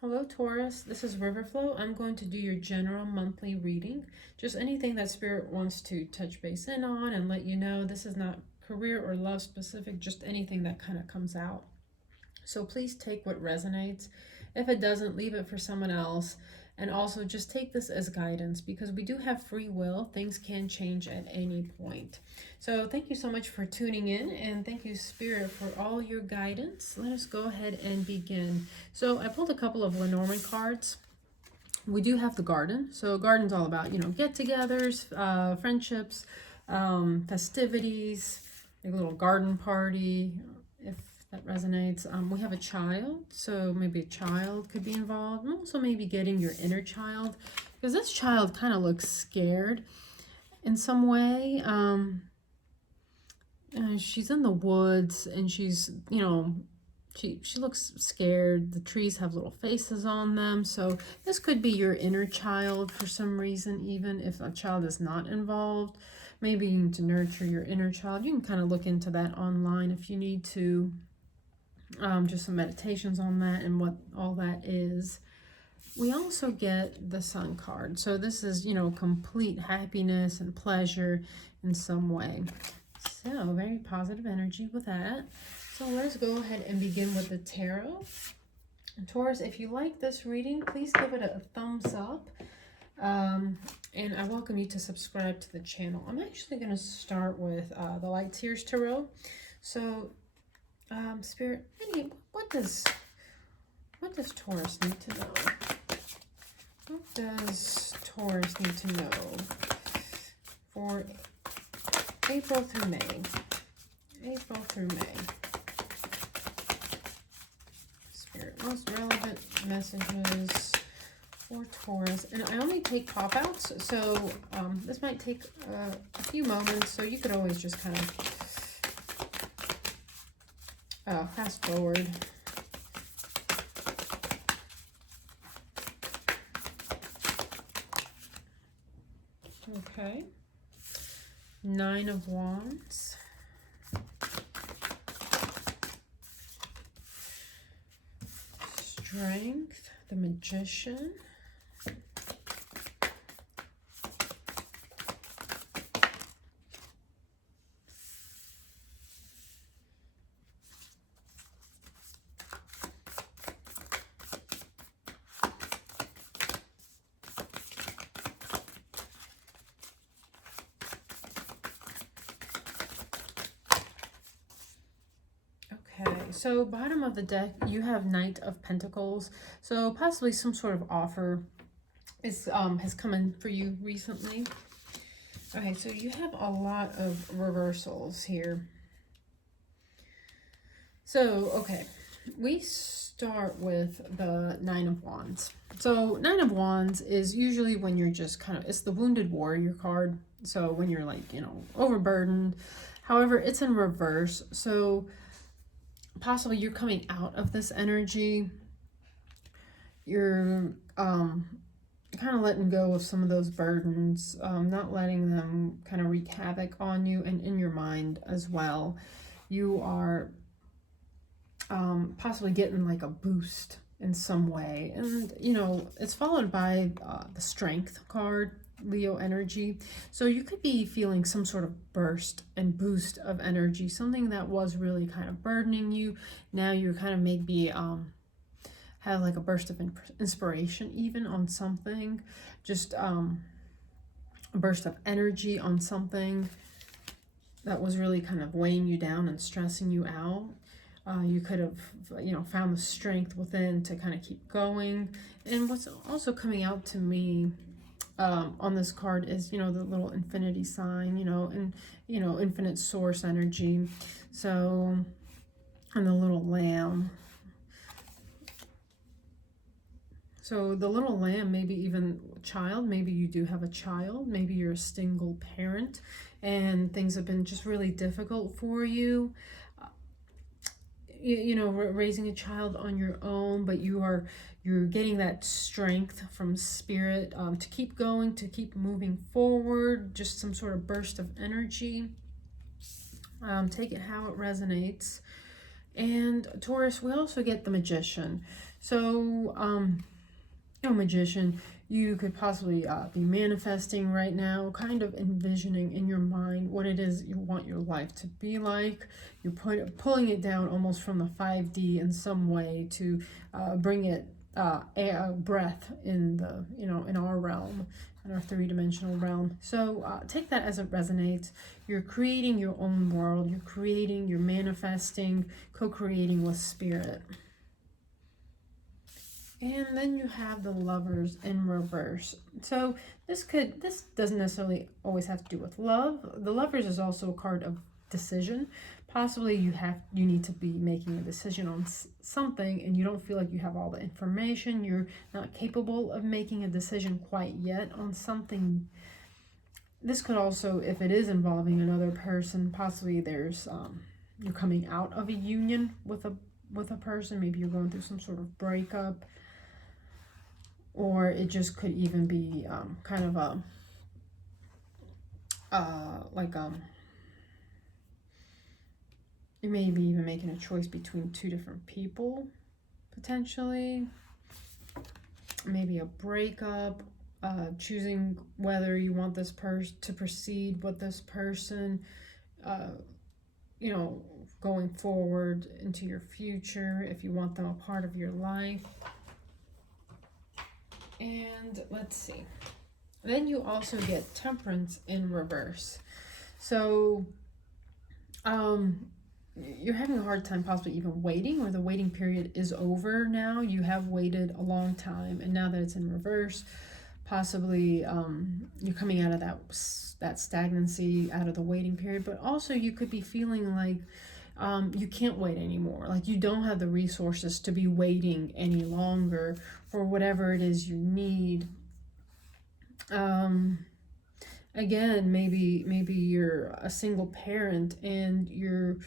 Hello Taurus, this is Riverflow. I'm going to do your general monthly reading. Just anything that Spirit wants to touch base in on and let you know. This is not career or love specific, just anything that kind of comes out. So please take what resonates. If it doesn't, leave it for someone else. And also just take this as guidance because we do have free will. Things can change at any point. So thank you so much for tuning in, and thank you Spirit for all your guidance. Let us go ahead and begin. So I pulled a couple of Lenormand cards. We do have the garden. So garden's all about, get-togethers, friendships, festivities, a little garden party, if that resonates. We have a child, so maybe a child could be involved. And also maybe getting your inner child, because this child kind of looks scared in some way. She's in the woods and she's, she looks scared. The trees have little faces on them. So this could be your inner child for some reason, even if a child is not involved. Maybe you need to nurture your inner child. You can kind of look into that online if you need to. Just some meditations on that and what all that is. We also get the Sun card. So this is, complete happiness and pleasure in some way. So very positive energy with that. So let's go ahead and begin with the tarot. And Taurus, if you like this reading, please give it a thumbs up. And I welcome you to subscribe to the channel. I'm actually going to start with the Light Tears Tarot. So Spirit, what does Taurus need to know? What does Taurus need to know for April through May? April through May. Spirit, most relevant messages for Taurus. And I only take pop-outs, so this might take a few moments, so you could always just kind of fast forward. Okay. 9 of Wands. Strength, the Magician. So bottom of the deck, you have Knight of Pentacles. So possibly some sort of offer is has come in for you recently. Okay, so you have a lot of reversals here. So, okay, we start with the 9 of Wands. So 9 of Wands is usually when you're just kind of, it's the Wounded Warrior card. So when you're like, overburdened. However, it's in reverse. So possibly you're coming out of this energy. You're kind of letting go of some of those burdens, not letting them kind of wreak havoc on you and in your mind as well. You are possibly getting like a boost in some way. And, it's followed by the Strength card, Leo energy. So you could be feeling some sort of burst and boost of energy, something that was really kind of burdening you. Now you're kind of maybe have like a burst of inspiration even on something, just a burst of energy on something that was really kind of weighing you down and stressing you out. You could have, found the strength within to kind of keep going. And what's also coming out to me on this card is, the little infinity sign, and, infinite source energy. So, and the little lamb. So the little lamb, maybe even a child, maybe you do have a child, maybe you're a single parent and things have been just really difficult for you. Raising a child on your own, but you're getting that strength from Spirit to keep going, to keep moving forward, just some sort of burst of energy. Take it how it resonates. And Taurus, we also get the Magician. So, magician, you could possibly be manifesting right now, kind of envisioning in your mind what it is you want your life to be like. You're pulling it down almost from the 5D in some way to bring it breath in the, in our realm, in our three-dimensional realm. So take that as it resonates. You're creating your own world. You're manifesting, co-creating with spirit. And then you have the Lovers in reverse. So this doesn't necessarily always have to do with love. The Lovers is also a card of decision. Possibly you need to be making a decision on something and you don't feel like you have all the information. You're not capable of making a decision quite yet on something. This could also, if it is involving another person, possibly there's you're coming out of a union with a person. Maybe you're going through some sort of breakup. Or it just could even be kind of a, you may be even making a choice between two different people, potentially. Maybe a breakup, choosing whether you want this person to proceed with this person, going forward into your future, if you want them a part of your life. And let's see. Then you also get Temperance in reverse. So you're having a hard time possibly even waiting, or the waiting period is over now. You have waited a long time, and now that it's in reverse, possibly you're coming out of that stagnancy, out of the waiting period. But also you could be feeling like you can't wait anymore. Like you don't have the resources to be waiting any longer for whatever it is you need. Again, maybe you're a single parent and you're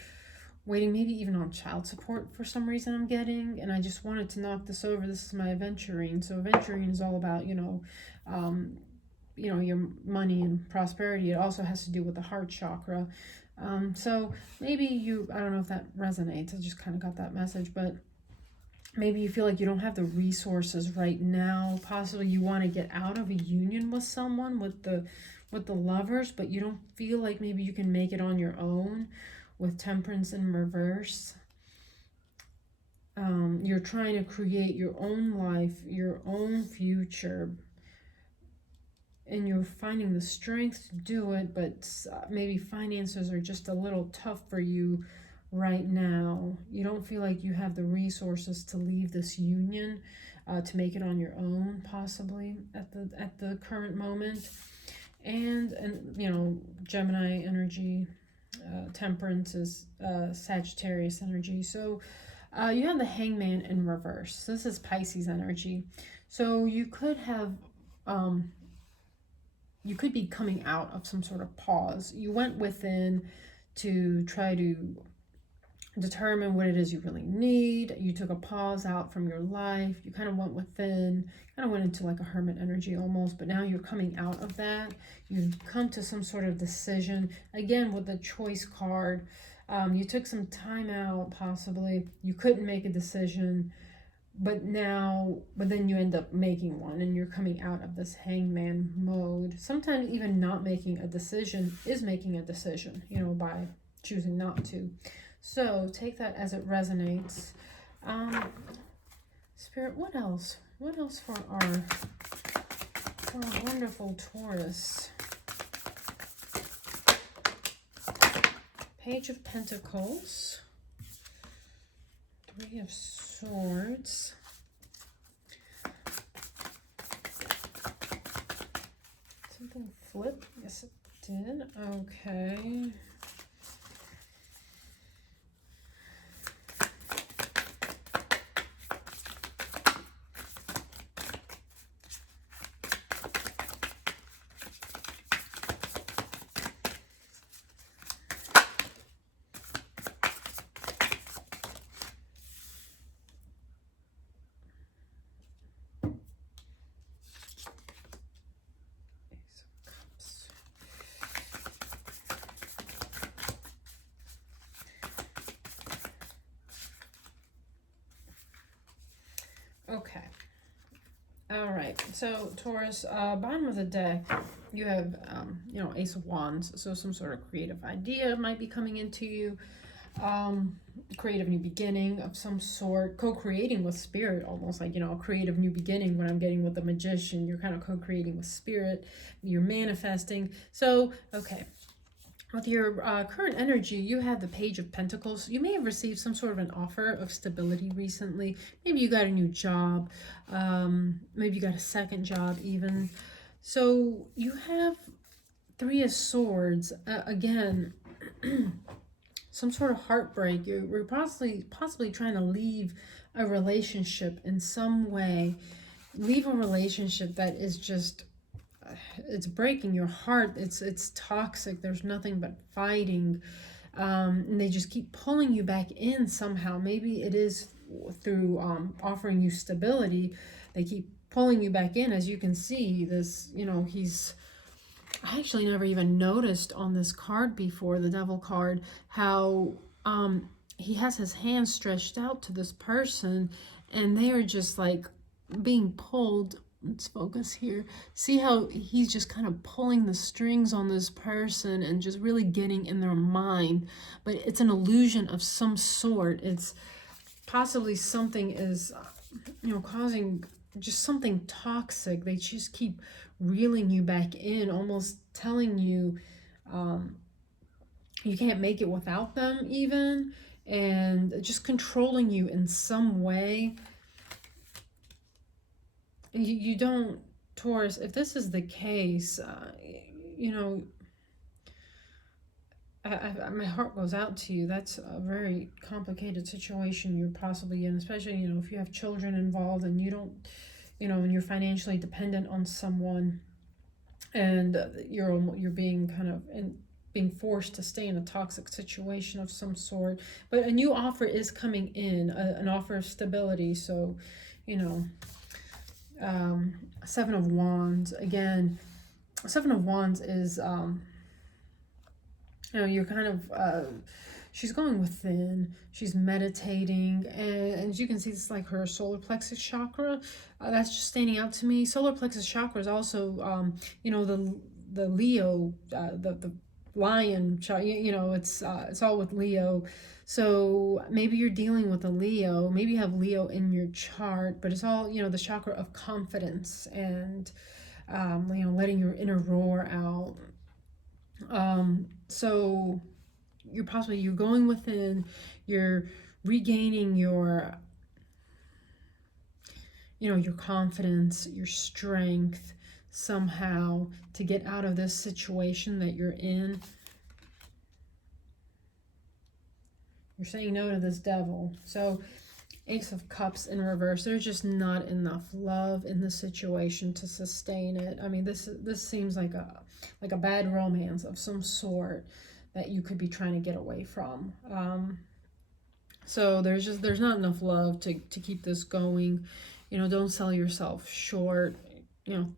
waiting maybe even on child support for some reason I'm getting. And I just wanted to knock this over. This is my aventurine. So aventurine is all about, your money and prosperity. It also has to do with the heart chakra. So maybe I don't know if that resonates. I just kind of got that message, but maybe you feel like you don't have the resources right now. Possibly you want to get out of a union with someone, with the Lovers, but you don't feel like maybe you can make it on your own with Temperance in reverse. You're trying to create your own life, your own future, and you're finding the strength to do it, but maybe finances are just a little tough for you right now. You don't feel like you have the resources to leave this union, to make it on your own, possibly at the current moment. And Gemini energy, Temperance is Sagittarius energy. So you have the Hangman in reverse. So this is Pisces energy. So you could have you could be coming out of some sort of pause. You went within to try to determine what it is you really need. You took a pause out from your life. You kind of went within, kind of went into like a hermit energy almost, but now you're coming out of that. You've come to some sort of decision. Again, with the choice card, you took some time out, possibly. You couldn't make a decision, but then you end up making one, and you're coming out of this hangman mode. Sometimes even not making a decision is making a decision, by choosing not to. So take that as it resonates. Spirit, what else? What else for our wonderful Taurus? Page of Pentacles. Three of Swords. Something flipped? Yes, it did. Okay. Okay. All right. So Taurus, bottom of the deck, you have, you know, Ace of Wands. So some sort of creative idea might be coming into you. Creative new beginning of some sort, co-creating with spirit, almost like, you know, a creative new beginning. When I'm getting with the Magician, you're kind of co-creating with spirit, you're manifesting. So okay, with your current energy, you have the Page of Pentacles. You may have received some sort of an offer of stability recently. Maybe you got a new job, maybe you got a second job even. So you have Three of Swords, again, some sort of heartbreak. You're possibly trying to leave a relationship in some way. Leave a relationship that is just, it's breaking your heart. It's toxic. There's nothing but fighting. And they just keep pulling you back in somehow. Maybe it is through offering you stability. They keep pulling you back in. As you can see, this, you know, I actually never even noticed on this card before, the Devil card, how he has his hand stretched out to this person, and they are just like being pulled. Let's focus here. See how he's just kind of pulling the strings on this person and just really getting in their mind. But it's an illusion of some sort. It's possibly something is, you know, causing just something toxic. They just keep reeling you back in, almost telling you you can't make it without them even, and just controlling you in some way. You don't, Taurus, if this is the case, you know, my heart goes out to you. That's a very complicated situation you're possibly in, especially, you know, if you have children involved and you don't, you know, and you're financially dependent on someone, and you're being kind of being forced to stay in a toxic situation of some sort. But a new offer is coming in, an offer of stability. So, you know, Seven of Wands, again, Seven of Wands is, you know, you're kind of, she's going within, she's meditating, and as you can see, this is like her solar plexus chakra. That's just standing out to me. Solar plexus chakra is also, you know, the Leo, the lion, you know, it's all with Leo. So maybe you're dealing with a Leo, maybe you have Leo in your chart, but it's all, you know, the chakra of confidence and, you know, letting your inner roar out. So you're going within, you're regaining your, you know, your confidence, your strength somehow to get out of this situation that you're in. You're saying no to this devil. So Ace of Cups in reverse. There's just not enough love in the situation to sustain it. I mean, this seems like a bad romance of some sort that you could be trying to get away from. So there's not enough love to keep this going. You know, don't sell yourself short. You know,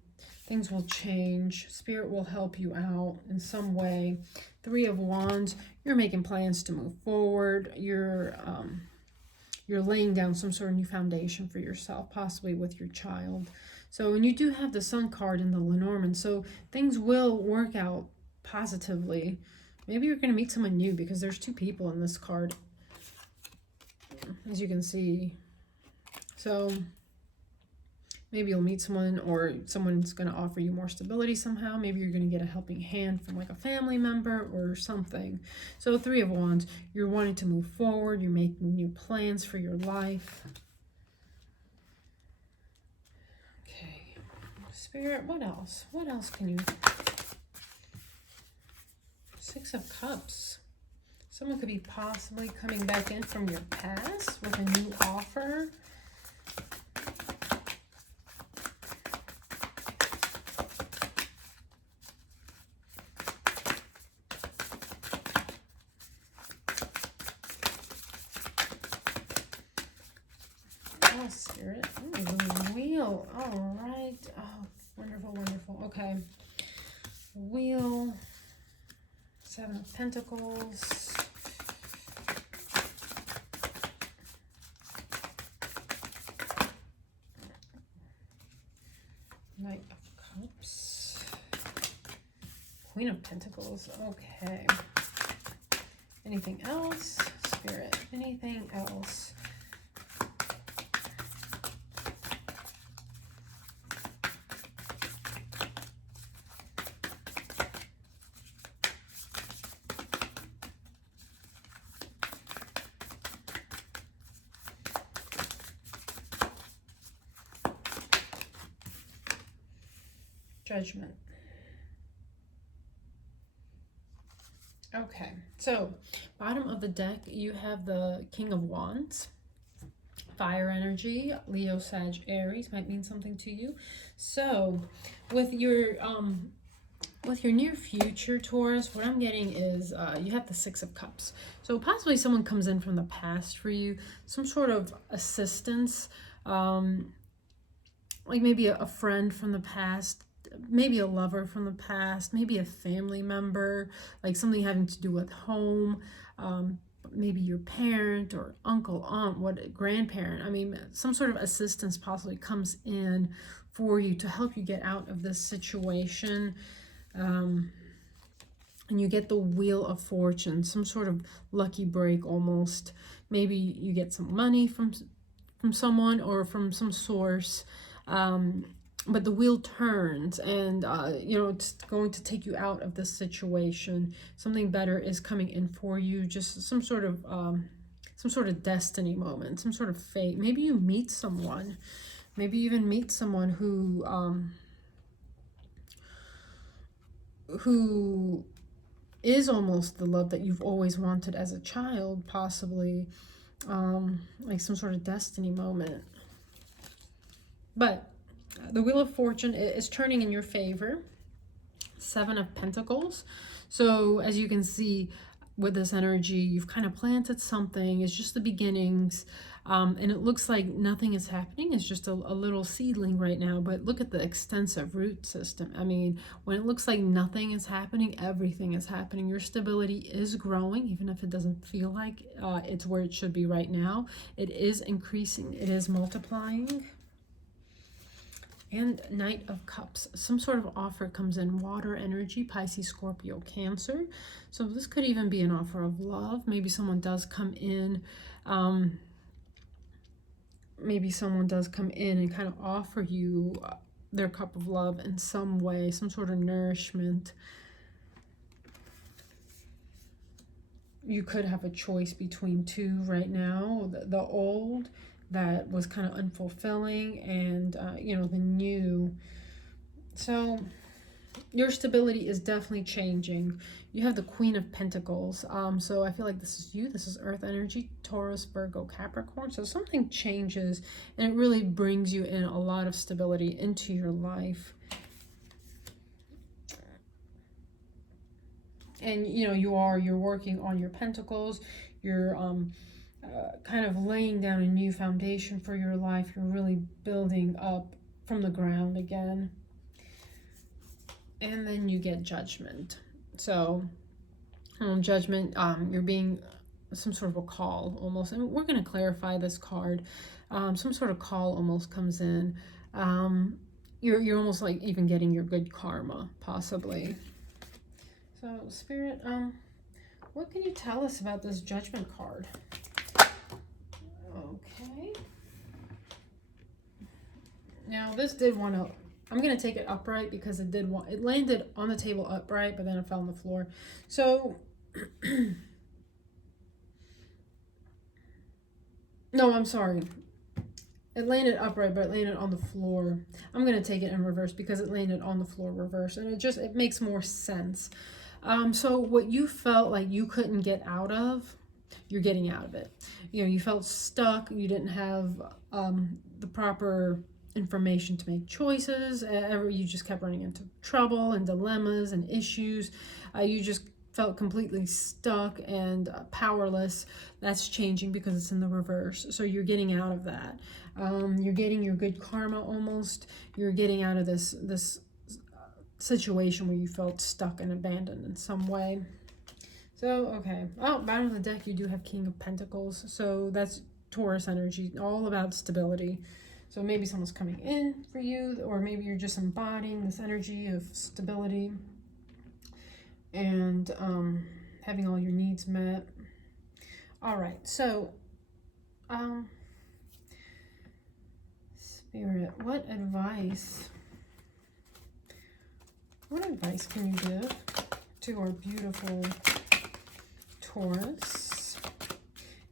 things will change. Spirit will help you out in some way. Three of Wands, you're making plans to move forward. You're laying down some sort of new foundation for yourself, possibly with your child. So, and you do have the Sun card in the Lenormand, so things will work out positively. Maybe you're going to meet someone new, because there's two people in this card, as you can see. So maybe you'll meet someone, or someone's going to offer you more stability somehow. Maybe you're going to get a helping hand from like a family member or something. So Three of Wands, you're wanting to move forward. You're making new plans for your life. Okay. Spirit, what else? What else can you... Six of Cups. Someone could be possibly coming back in from your past with a new offer. Oh, Spirit. Ooh, the Wheel. All right. Oh, wonderful, wonderful. Okay. Wheel. Seven of Pentacles. Knight of Cups. Queen of Pentacles. Okay. Anything else? Spirit. Anything else? Judgment. Okay, so bottom of the deck, you have the King of Wands. Fire energy, Leo, Sag, Aries might mean something to you. So with your near future, Taurus, what I'm getting is you have the Six of Cups. So possibly someone comes in from the past for you, some sort of assistance, like maybe a friend from the past, maybe a lover from the past, maybe a family member, like something having to do with home, maybe your parent or uncle, aunt, grandparent. I mean, some sort of assistance possibly comes in for you to help you get out of this situation. And you get the Wheel of Fortune, some sort of lucky break almost. Maybe you get some money from someone or from some source. But the wheel turns and, you know, it's going to take you out of this situation. Something better is coming in for you. Just some sort of destiny moment, some sort of fate. Maybe you meet someone. Maybe you even meet someone who is almost the love that you've always wanted as a child, possibly. Like some sort of destiny moment. But the Wheel of Fortune is turning in your favor. Seven of Pentacles. So as you can see with this energy, you've kind of planted something. It's just the beginnings. And it looks like nothing is happening. It's just a little seedling right now. But look at the extensive root system. I mean, when it looks like nothing is happening, everything is happening. Your stability is growing, even if it doesn't feel like it's where it should be right now. It is increasing. It is multiplying. And Knight of Cups. Some sort of offer comes in. Water energy, Pisces, Scorpio, Cancer. So this could even be an offer of love. Maybe someone does come in. Maybe someone does come in and kind of offer you their cup of love in some way, some sort of nourishment. You could have a choice between two right now. The old that was kind of unfulfilling and, you know, the new. So your stability is definitely changing. You have the Queen of Pentacles. So I feel like this is you. This is Earth energy, Taurus, Virgo, Capricorn. So something changes and it really brings you in a lot of stability into your life. And, you know, you're working on your pentacles. You're kind of laying down a new foundation for your life. You're really building up from the ground again. And then you get Judgment. So Judgment, you're being some sort of a call almost. And we're going to clarify this card. Some sort of call almost comes in. You're almost like even getting your good karma, possibly. So Spirit, what can you tell us about this Judgment card? Okay. Now this did want to, I'm going to take it upright because it landed on the table upright, but then it fell on the floor. So, no, I'm sorry. It landed upright, but it landed on the floor. I'm going to take it in reverse because it landed on the floor reverse, and it makes more sense. So what you felt like you couldn't get out of, you're getting out of it. You know, you felt stuck. You didn't have the proper information to make choices. You just kept running into trouble and dilemmas and issues. You just felt completely stuck and powerless. That's changing because it's in the reverse. So you're getting out of that. You're getting your good karma almost. You're getting out of this situation where you felt stuck and abandoned in some way. So, okay. Oh, bottom of the deck, you do have King of Pentacles. So that's Taurus energy, all about stability. So maybe someone's coming in for you, or maybe you're just embodying this energy of stability and having all your needs met. All right, so Spirit, what advice can you give to our beautiful Taurus?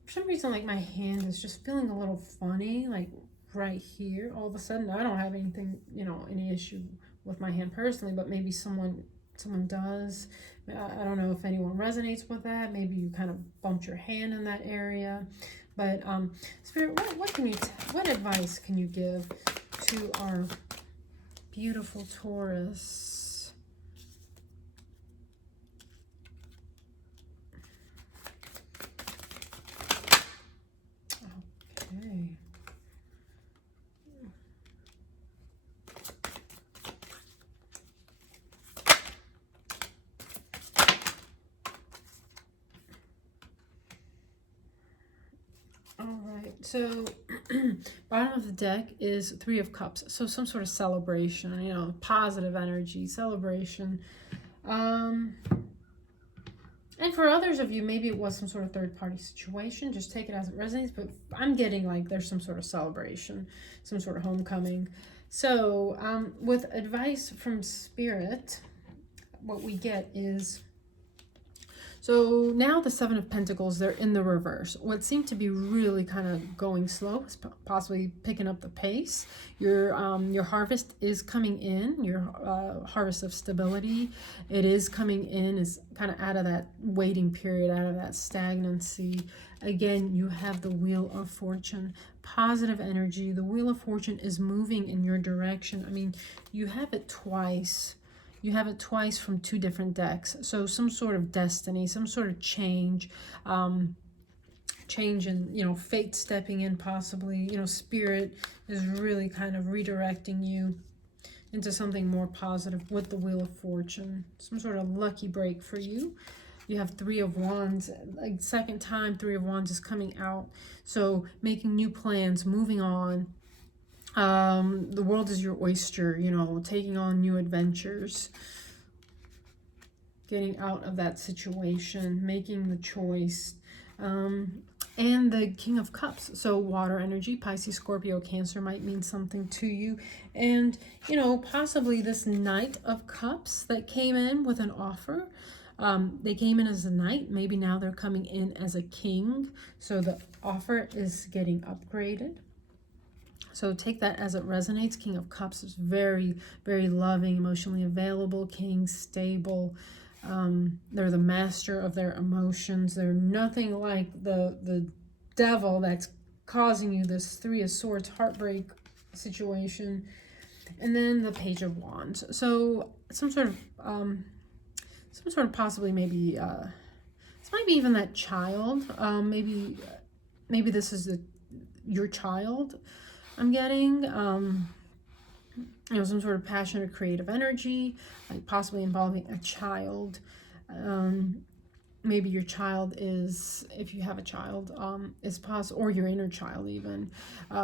For some reason, like, my hand is just feeling a little funny, like right here. All of a sudden, I don't have anything, you know, any issue with my hand personally, but maybe someone does. I don't know if anyone resonates with that. Maybe you kind of bumped your hand in that area. But Spirit, what advice can you give to our beautiful Taurus? Okay. So bottom of the deck is Three of Cups. So some sort of celebration, you know, positive energy, celebration. And for others of you, maybe it was some sort of third-party situation. Just take it as it resonates. But I'm getting like there's some sort of celebration, some sort of homecoming. So with advice from Spirit, what we get is... So now the Seven of Pentacles, they're in the reverse. What seemed to be really kind of going slow is possibly picking up the pace. Your harvest is coming in, your harvest of stability. It is coming in, is kind of out of that waiting period, out of that stagnancy. Again, you have the Wheel of Fortune, positive energy. The Wheel of Fortune is moving in your direction. I mean, you have it twice. You have it twice from two different decks. So some sort of destiny, some sort of change, change in, you know, fate stepping in possibly. You know, Spirit is really kind of redirecting you into something more positive with the Wheel of Fortune. Some sort of lucky break for you. You have Three of Wands, like second time Three of Wands is coming out. So making new plans, moving on. The world is your oyster, you know, taking on new adventures, getting out of that situation, making the choice. And the King of Cups, so water energy, Pisces, Scorpio, Cancer might mean something to you. And, you know, possibly this Knight of Cups that came in with an offer. They came in as a knight. Maybe now they're coming in as a king. So the offer is getting upgraded. So take that as it resonates. King of Cups is very, very loving, emotionally available, king, stable. They're the master of their emotions. They're nothing like the devil that's causing you this Three of Swords heartbreak situation. And then the Page of Wands. So some sort of possibly maybe this might be even that child. Maybe this is your child. I'm getting, you know, some sort of passionate creative energy, like possibly involving a child. Maybe your child is, if you have a child, is possible, or your inner child even,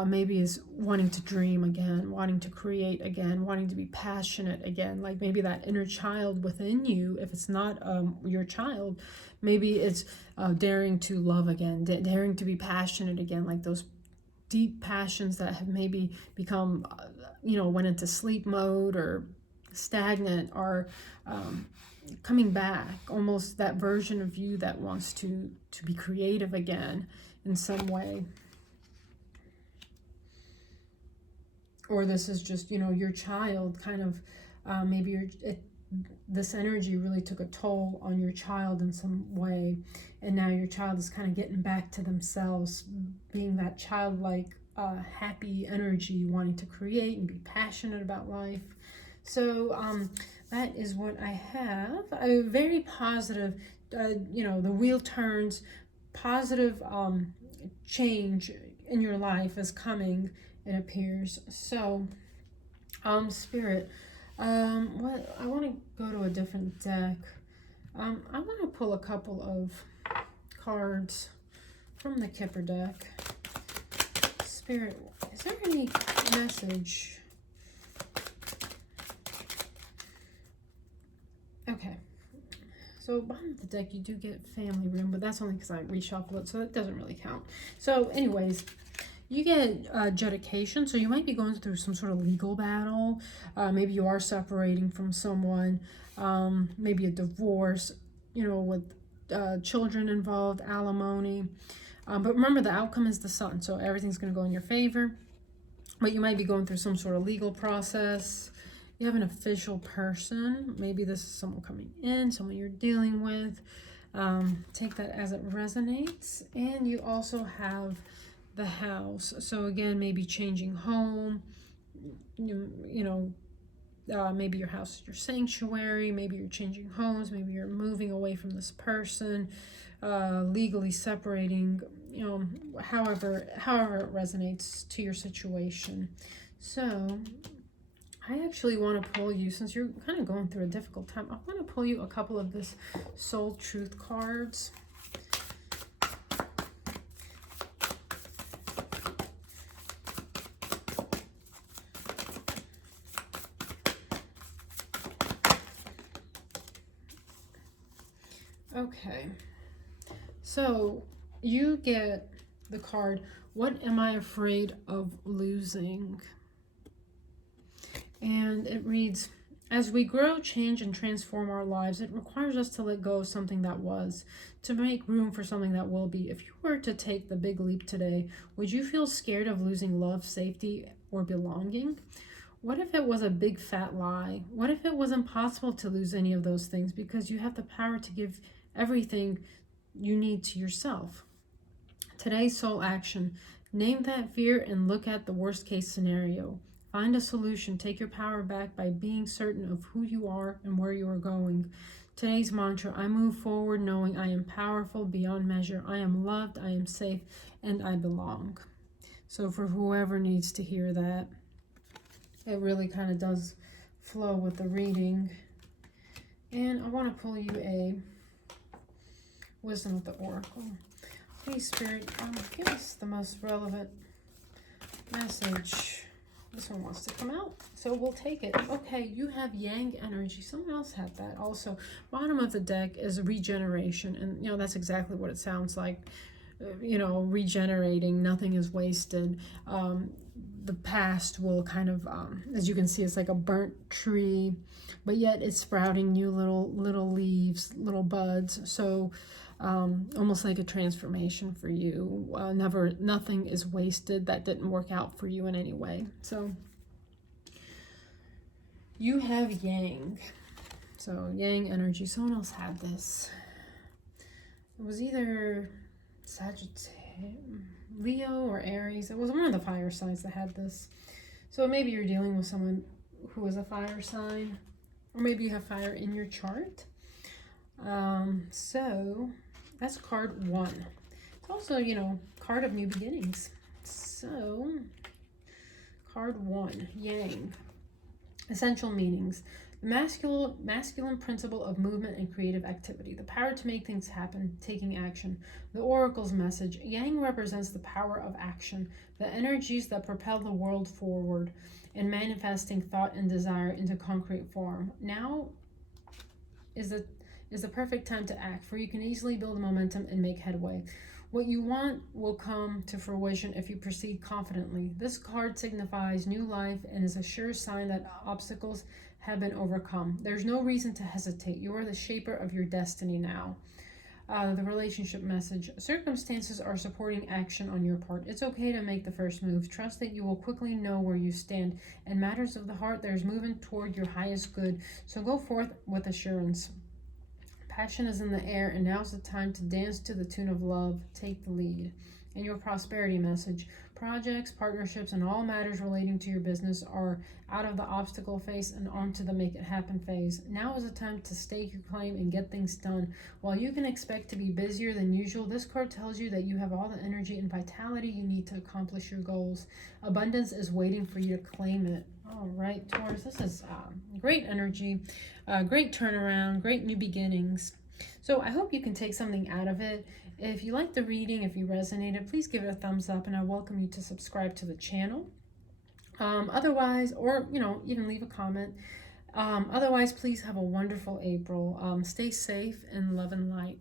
maybe is wanting to dream again, wanting to create again, wanting to be passionate again. Like maybe that inner child within you, if it's not your child, maybe it's daring to love again, daring to be passionate again, like those deep passions that have maybe become, you know, went into sleep mode or stagnant, are coming back. Almost that version of you that wants to be creative again in some way. Or this is just, you know, your child kind of, maybe this energy really took a toll on your child in some way, and now your child is kind of getting back to themselves, being that childlike, happy energy, wanting to create and be passionate about life. So that is what I have. A very positive, you know, the wheel turns, positive change in your life is coming, it appears. So Spirit, what I want to go to a different deck. I want to pull a couple of cards from the Kipper deck. Spirit, is there any message? Okay. So bottom of the deck, you do get family room, but that's only because I reshuffled it, so that doesn't really count. So anyways, you get adjudication. So you might be going through some sort of legal battle. Maybe you are separating from someone. Maybe a divorce, with children involved, alimony. But remember, the outcome is the sun, so everything's going to go in your favor. But you might be going through some sort of legal process. You have an official person. Maybe this is someone coming in, someone you're dealing with. Take that as it resonates. And you also have the house. So again, maybe changing home. Maybe your house is your sanctuary. Maybe you're changing homes. Maybe you're moving away from this person. Legally separating. However it resonates to your situation. So I actually want to pull you, since you're kind of going through a difficult time, I want to pull you a couple of this Soul Truth cards. Okay, so you get the card, what am I afraid of losing? And it reads, as we grow, change, and transform our lives, it requires us to let go of something that was, to make room for something that will be. If you were to take the big leap today, would you feel scared of losing love, safety, or belonging? What if it was a big fat lie? What if it was impossible to lose any of those things because you have the power to give everything you need to yourself? Today's soul action. Name that fear and look at the worst case scenario. Find a solution. Take your power back by being certain of who you are and where you are going. Today's mantra, I move forward knowing I am powerful beyond measure. I am loved, I am safe, and I belong. So for whoever needs to hear that, it really kind of does flow with the reading. And I want to pull you a Wisdom of the Oracle. Hey, Spirit, give us the most relevant message. This one wants to come out, so we'll take it. Okay, you have Yang energy. Someone else had that also. Bottom of the deck is regeneration, and that's exactly what it sounds like. Regenerating. Nothing is wasted. The past will kind of, as you can see, it's like a burnt tree, but yet it's sprouting new little leaves, little buds. So almost like a transformation for you. Nothing is wasted that didn't work out for you in any way. So you have Yang. So Yang energy. Someone else had this. It was either Sagittarius, Leo, or Aries. It was one of the fire signs that had this. So maybe you're dealing with someone who is a fire sign, or maybe you have fire in your chart. So that's card 1. It's also, card of new beginnings. So card 1, Yang. Essential meanings. The masculine principle of movement and creative activity. The power to make things happen, taking action. The Oracle's message. Yang represents the power of action, the energies that propel the world forward, and manifesting thought and desire into concrete form. Now is the perfect time to act, for you can easily build momentum and make headway. What you want will come to fruition if you proceed confidently. This card signifies new life and is a sure sign that obstacles have been overcome. There's no reason to hesitate. You are the shaper of your destiny now. The relationship message. Circumstances are supporting action on your part. It's okay to make the first move. Trust that you will quickly know where you stand. In matters of the heart, there's movement toward your highest good. So go forth with assurance. Passion is in the air, and now's the time to dance to the tune of love. Take the lead. And your prosperity message. Projects, partnerships, and all matters relating to your business are out of the obstacle phase and onto the make it happen phase. Now is the time to stake your claim and get things done. While you can expect to be busier than usual, this card tells you that you have all the energy and vitality you need to accomplish your goals. Abundance is waiting for you to claim it. All right, Taurus, this is great energy, great turnaround, great new beginnings. So I hope you can take something out of it. If you liked the reading, if you resonated, please give it a thumbs up, and I welcome you to subscribe to the channel. Otherwise, or, you know, even leave a comment. Otherwise, please have a wonderful April. Stay safe in love and light.